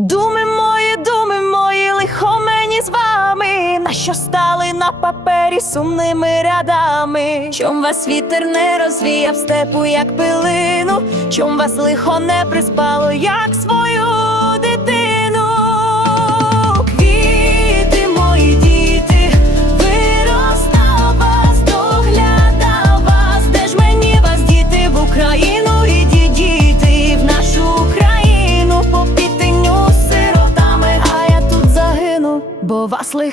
Думи мої, думи мої, лихо мені з вами, на що стали на папері сумними рядами. Чом вас вітер не розвіяв степу, як пилину, чом вас лихо не приспало,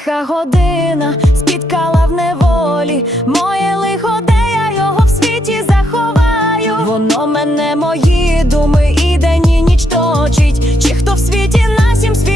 лиха година спіткала в неволі, моє лихо, де я його в світі заховаю, воно мене мої думи і день і ніч точить, чи хто в світі на сім світі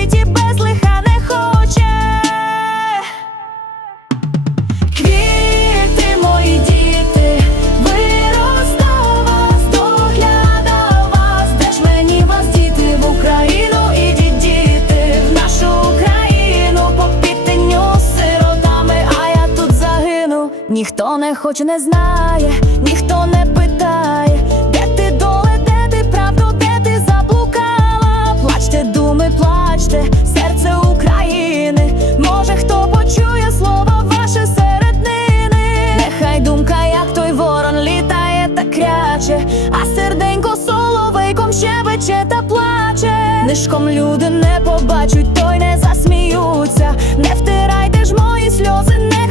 Ніхто не хоче, не знає, ніхто не питає, де ти доле, де ти правду, де ти заблукала. Плачте, думи, плачте, серце України. Може, хто почує слово ваше серед нини. Нехай думка, як той ворон, літає та кряче, а серденько соловейком щебече та плаче. Нишком люди не побачать, то й не засміються. Не втирайте ж мої сльози, нехай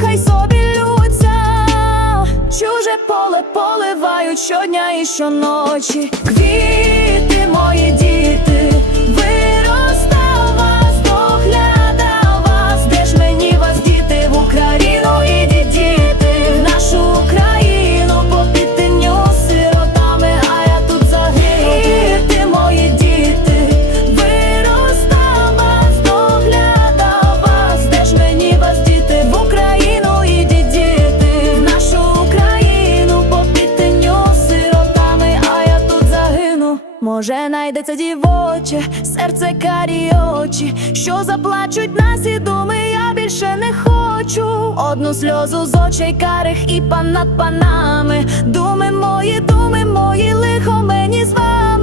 щодня і щоночі. Квіти Може, найдеться дівоче, серце карі очі, що заплачуть нас і думи, я більше не хочу. Одну сльозу з очей карих і пан панами. Думи мої, думи мої, лихо мені з вами.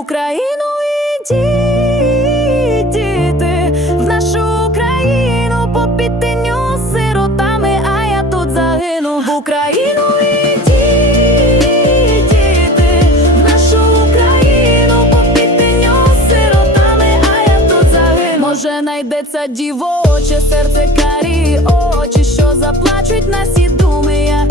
Україну, ідіть в нашу Україну, по пітиню з сиротами, а я тут загину. В Україну, ідіть в нашу Україну, по пітиню сиротами, а я тут загину. Може найдеться дівоче серце карі очі, що заплачуть нас і думи,